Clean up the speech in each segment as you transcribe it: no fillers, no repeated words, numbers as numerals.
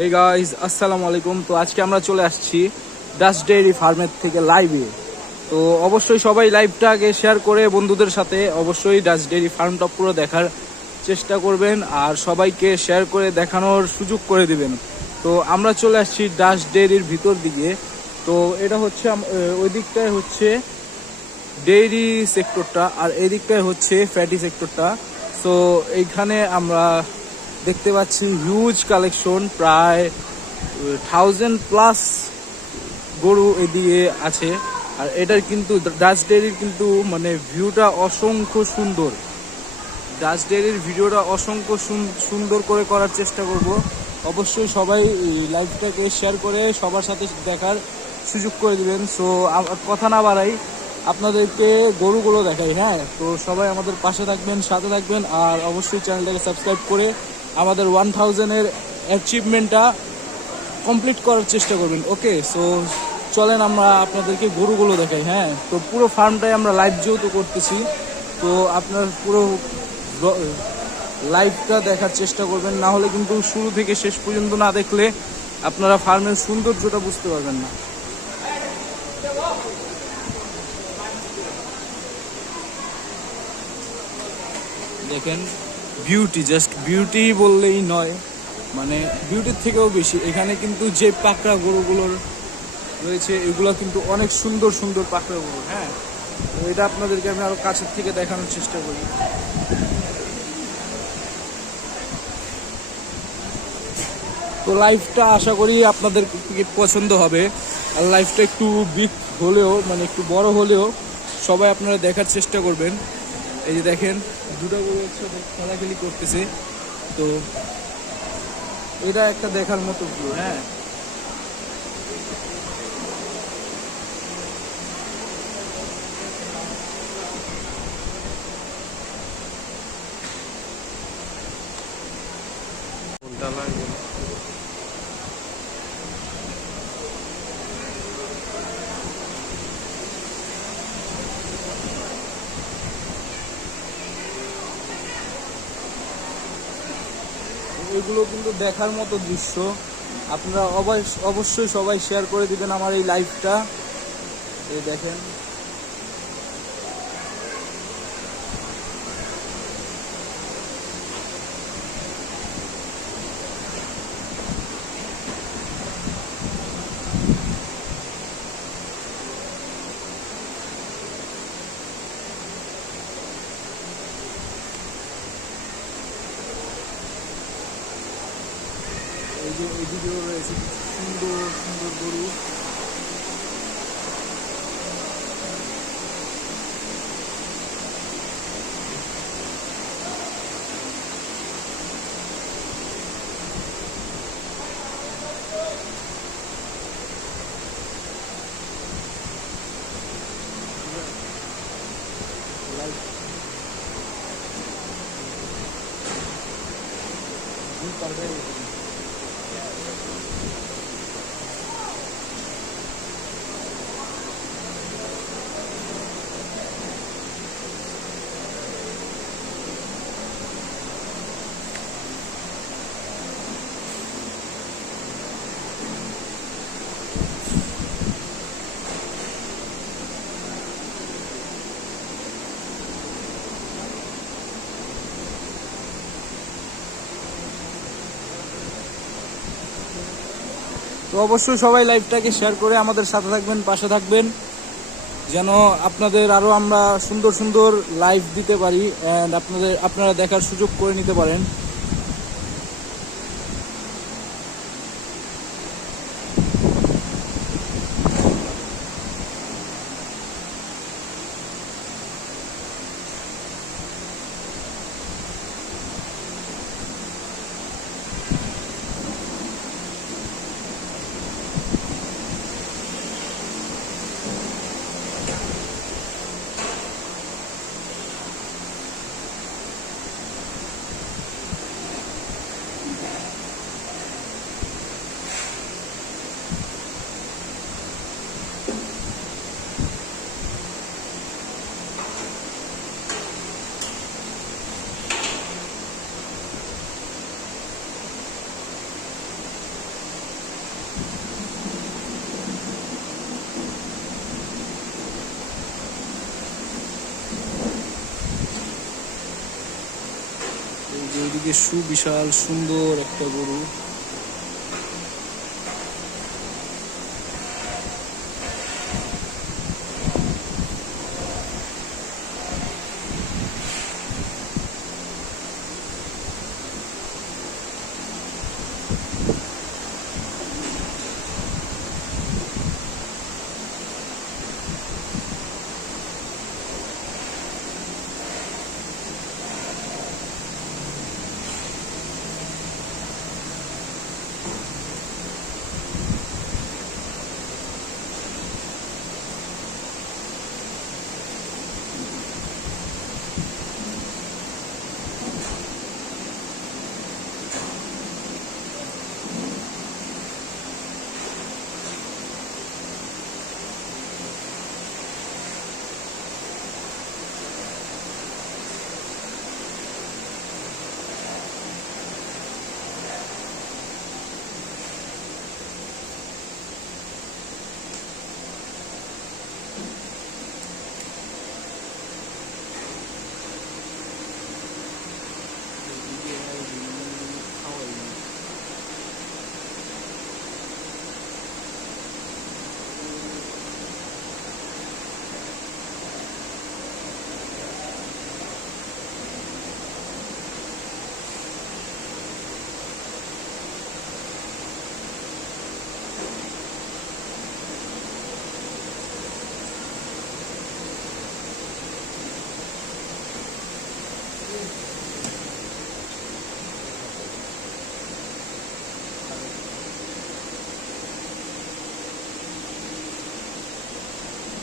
এই গাইস আসসালামু আলাইকুম। তো আজকে আমরা চলে আসছি ডাস্ট ডেইরি ফার্মের থেকে লাইভে। তো অবশ্যই সবাই লাইভটা আগে শেয়ার করে বন্ধুদের সাথে অবশ্যই ডাস্ট ডেইরি ফার্মটা পুরো দেখার চেষ্টা করবেন আর সবাইকে শেয়ার করে দেখানোর সুযোগ করে দিবেন। তো আমরা চলে আসছি ডাস্ট ডেইরির ভিতর দিকে। তো এটা হচ্ছে ওই দিকটায় হচ্ছে ডেইরি সেক্টরটা আর এই দিকটায় হচ্ছে ফ্যাটি সেক্টরটা। সো এইখানে আমরা দেখতে পাচ্ছি হিউজ কালেকশন, প্রায় 1000+ গরু এদিকে আছে। আর এটার কিন্তু ডাস্ট ডেইরির কিন্তু মানে ভিউটা অসংখ্য সুন্দর। ডাস্ট ডেইরির ভিডিওটা অসংখ্য সুন্দর করে করার চেষ্টা করব। অবশ্যই সবাই লাইভটাকে শেয়ার করে সবার সাথে দেখার সুযোগ করে দিবেন। সো কথা না বাড়াই, আপনাদেরকে গরুগুলো দেখাই। হ্যাঁ, তো সবাই আমাদের পাশে থাকবেন, সাথে থাকবেন আর অবশ্যই চ্যানেলটাকে সাবস্ক্রাইব করে আমাদের 1000-এর অ্যাচিভমেন্টটা কমপ্লিট করার চেষ্টা করবেন। ওকে, সো চলেন আমরা আপনাদেরকে গরুগুলো দেখাই। হ্যাঁ, তো পুরো ফার্মটাই আমরা লাইভ যেহেতু করতেছি, তো আপনার পুরো লাইভটা দেখার চেষ্টা করবেন, না হলে কিন্তু শুরু থেকে শেষ পর্যন্ত না দেখলে আপনারা ফার্মের সৌন্দর্যটা বুঝতে পারবেন না। দেখেন বিউটি, জাস্ট বিউটি বললেই নয়, মানে বিউটির থেকেও বেশি। এখানে কিন্তু যে পাকড়া গরুগুলোর রয়েছে এগুলো কিন্তু অনেক সুন্দর সুন্দর পাকড়া গরু। হ্যাঁ, তো এটা আপনাদেরকে আমি আরো কাছের থেকে দেখানোর চেষ্টা করি। তো লাইভটা আশা করি আপনাদের পছন্দ হবে। আর লাইভটা একটু বিগ হলেও, মানে একটু বড় হলেও সবাই আপনারা দেখার চেষ্টা করবেন। এই যে দেখেন দুটো গরু একসাথে খেলাখেলি করতেছে, তো এটা একটা দেখার মতো ভিউ। হ্যাঁ, এগুলো কিন্তু দেখার মতো দৃশ্য। আপনারা অবশ্যই সবাই শেয়ার করে দিবেন আমার এই লাইভটা। এই দেখেন এই যে এই ভিডিও রয়েছে সুন্দর সুন্দর গরু। তো অবশ্যই সবাই লাইভটাকে শেয়ার করে আমাদের সাথে থাকবেন, পাশে থাকবেন, যেন আপনাদের আরো আমরা সুন্দর সুন্দর লাইভ দিতে পারি এন্ড আপনারা দেখার সুযোগ করে নিতে পারেন। এদিকে সুবিশাল সুন্দর একটা গরু।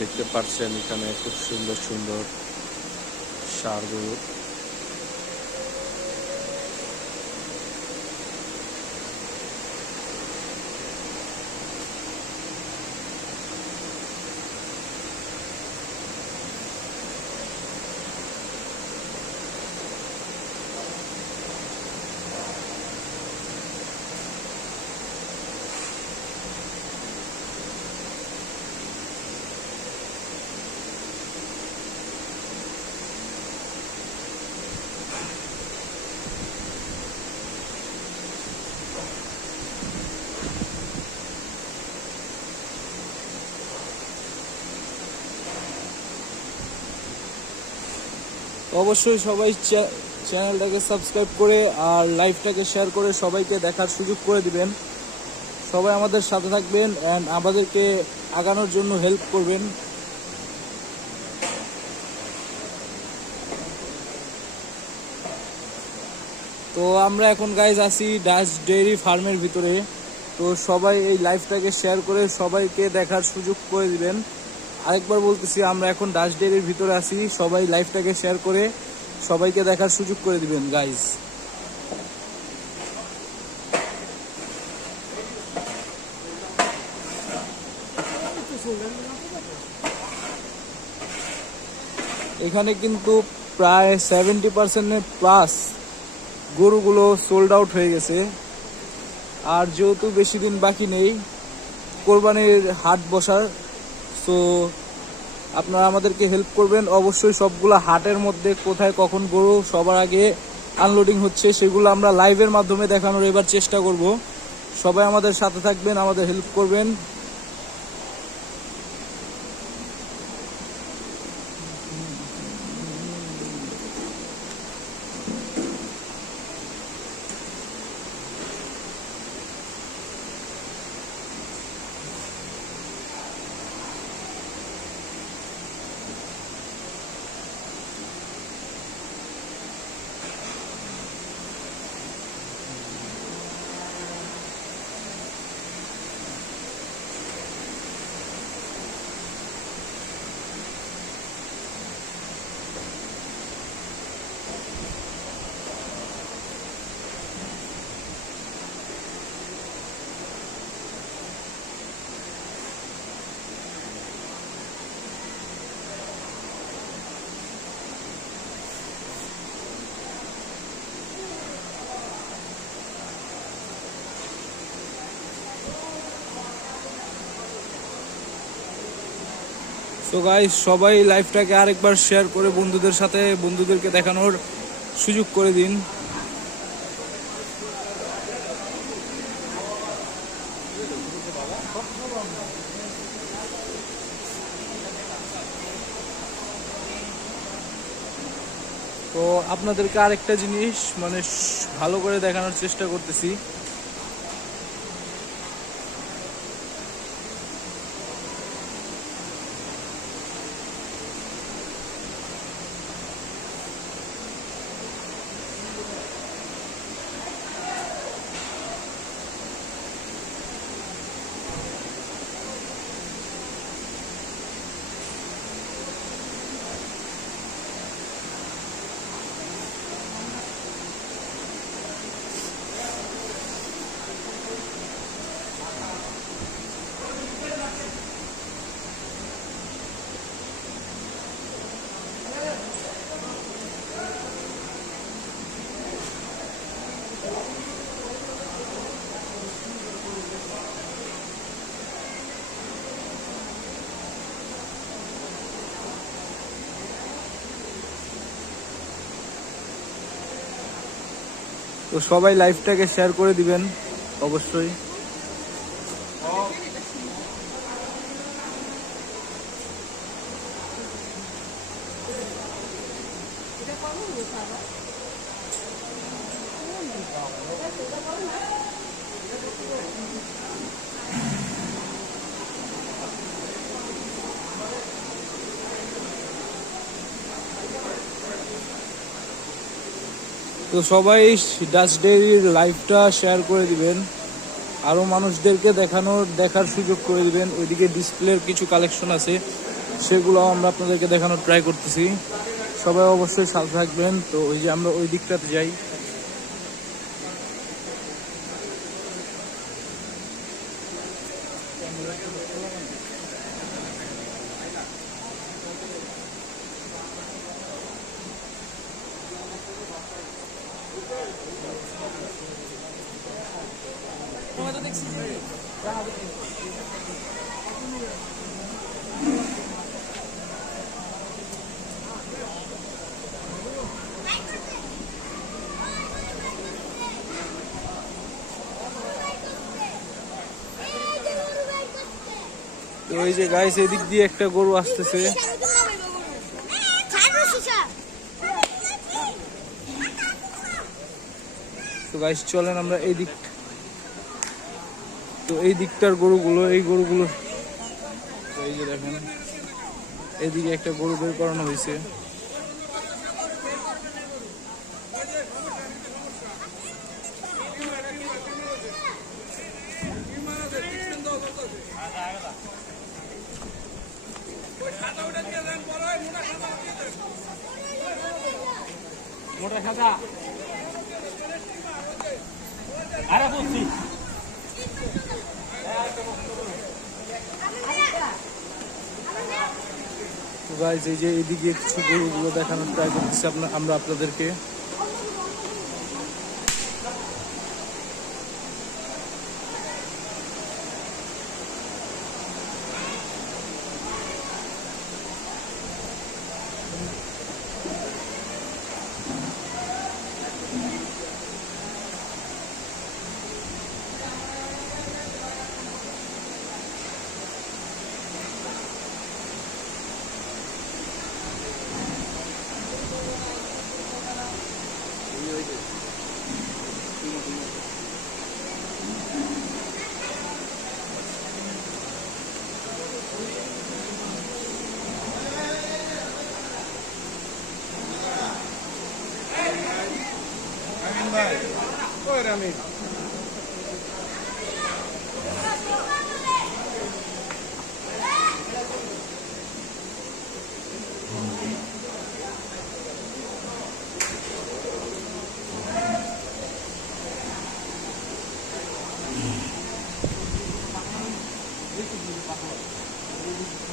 দেখতে পাচ্ছেন এখানে খুব সুন্দর সুন্দর ষাঁড় গরু। অবশ্যই সবাই চ্যানেলটাকে সাবস্ক্রাইব করে আর লাইভটাকে শেয়ার করে সবাইকে দেখার সুযোগ করে দিবেন। সবাই আমাদের সাথে থাকবেন অ্যান্ড আমাদেরকে আগানোর জন্য হেল্প করবেন। তো আমরা এখন গাইজ আছি ডাচ ডেইরি ফার্মের ভিতরে। তো সবাই এই লাইভটাকে শেয়ার করে সবাইকে দেখার সুযোগ করে দিবেন। আরেকবার বলতেছি, আমরা এখন ডাচ ডেইরির ভিতরে আছি। সবাই লাইভটাকে শেয়ার করে সবাইকে দেখার সুযোগ করে দিবেন গাইজ। এখানে কিন্তু প্রায় 70% প্লাস গরুগুলো সোল্ড আউট হয়ে গেছে। আর যেহেতু বেশি দিন বাকি নেই কোরবানির হাট বসার, সো আপনারা আমাদেরকে হেল্প করবেন। অবশ্যই সবগুলো হাটের মধ্যে কোথায় কখন গরু সবার আগে আনলোডিং হচ্ছে সেগুলো আমরা লাইভের মাধ্যমে দেখানোর এবার চেষ্টা করব। সবাই আমাদের সাথে থাকবেন, আমাদের হেল্প করবেন। তো গাইস, সবাই লাইভটাকে আরেকবার শেয়ার করে বন্ধুদেরকে দেখানোর সুযোগ করে দিন। তো আপনাদেরকে আরেকটা জিনিস মানে ভালো করে দেখানোর চেষ্টা করতেছি। তো সবাই লাইভটাকে শেয়ার করে দিবেন অবশ্যই। তো সবাই ডাচ ডেইরির লাইভটা শেয়ার করে দিবেন, আরও মানুষদেরকে দেখার সুযোগ করে দিবেন। ওইদিকে ডিসপ্লের কিছু কালেকশন আছে, সেগুলো আমরা আপনাদেরকে দেখানোর ট্রাই করতেছি। সবাই অবশ্যই সাথে থাকবেন। তো ওই যে আমরা ওই দিকটাতে যাই। তো ওই যে গাইস, এদিক দিয়ে একটা গরু আসতেছে। তো গাইস চলেন আমরা এই দিক, তো এই দিকটার গরুগুলো, এই গরুগুলো এই যে দেখেন, এদিকে একটা গরু বের করানো হয়েছে। মোটা সাদা আরে বলছি তো গাইস এই যে এদিকে কিছু গরুগুলো দেখানোর ট্রাই করতেছি আমরা আপনাদেরকে।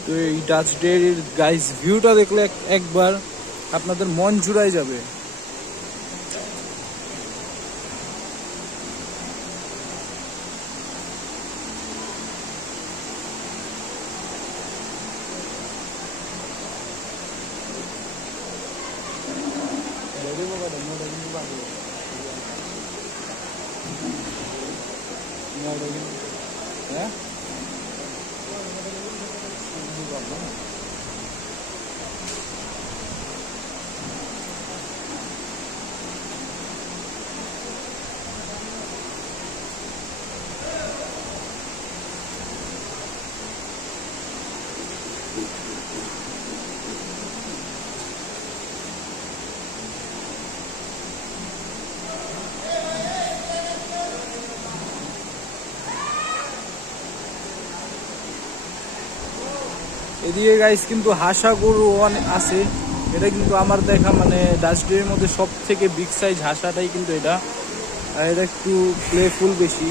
তো এই ডাচ ডেইরির গাইস ভিউটা দেখলে একবার আপনাদের মন জুড়াই যাবে। হ্যাঁ এদিকে গাইস কিন্তু হাসা গরু আছে, এটা কিন্তু আমার দেখা মানে ডাচ ডেইরির মধ্যে সব থেকে বিগ সাইজ হাসাটাই কিন্তু এটা, আর এটা একটু প্লেফুল বেশি।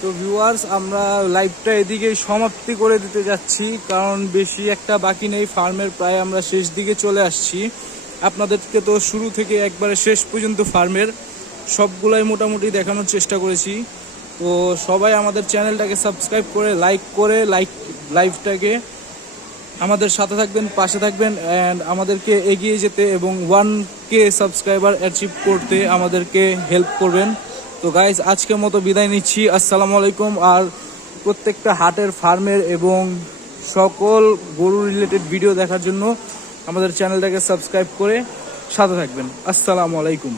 তো ভিউয়ার্স, আমরা লাইভটা এদিকেই সমাপ্তি করে দিতে যাচ্ছি, কারণ বেশি একটা বাকি নেই। ফার্মের প্রায় আমরা শেষ দিকে চলে আসছি। আপনাদেরকে তো শুরু থেকে একবারে শেষ পর্যন্ত ফার্মের সবগুলাই মোটামুটি দেখানোর চেষ্টা করেছি। তো সবাই আমাদের চ্যানেলটাকে সাবস্ক্রাইব করে লাইভটাকে আমাদের সাথে থাকবেন, পাশে থাকবেন, অ্যান্ড আমাদেরকে এগিয়ে যেতে এবং 1K সাবস্ক্রাইবার অ্যাচিভ করতে আমাদেরকে হেল্প করবেন। তো গাইজ, আজকের মতো বিদায় নিচ্ছি। আসসালামু আলাইকুম। আর প্রত্যেকটা হাটের, ফার্মের এবং সকল গরু রিলেটেড ভিডিও দেখার জন্য আমাদের চ্যানেলটাকে সাবস্ক্রাইব করে সাথে থাকবেন। আসসালামু আলাইকুম।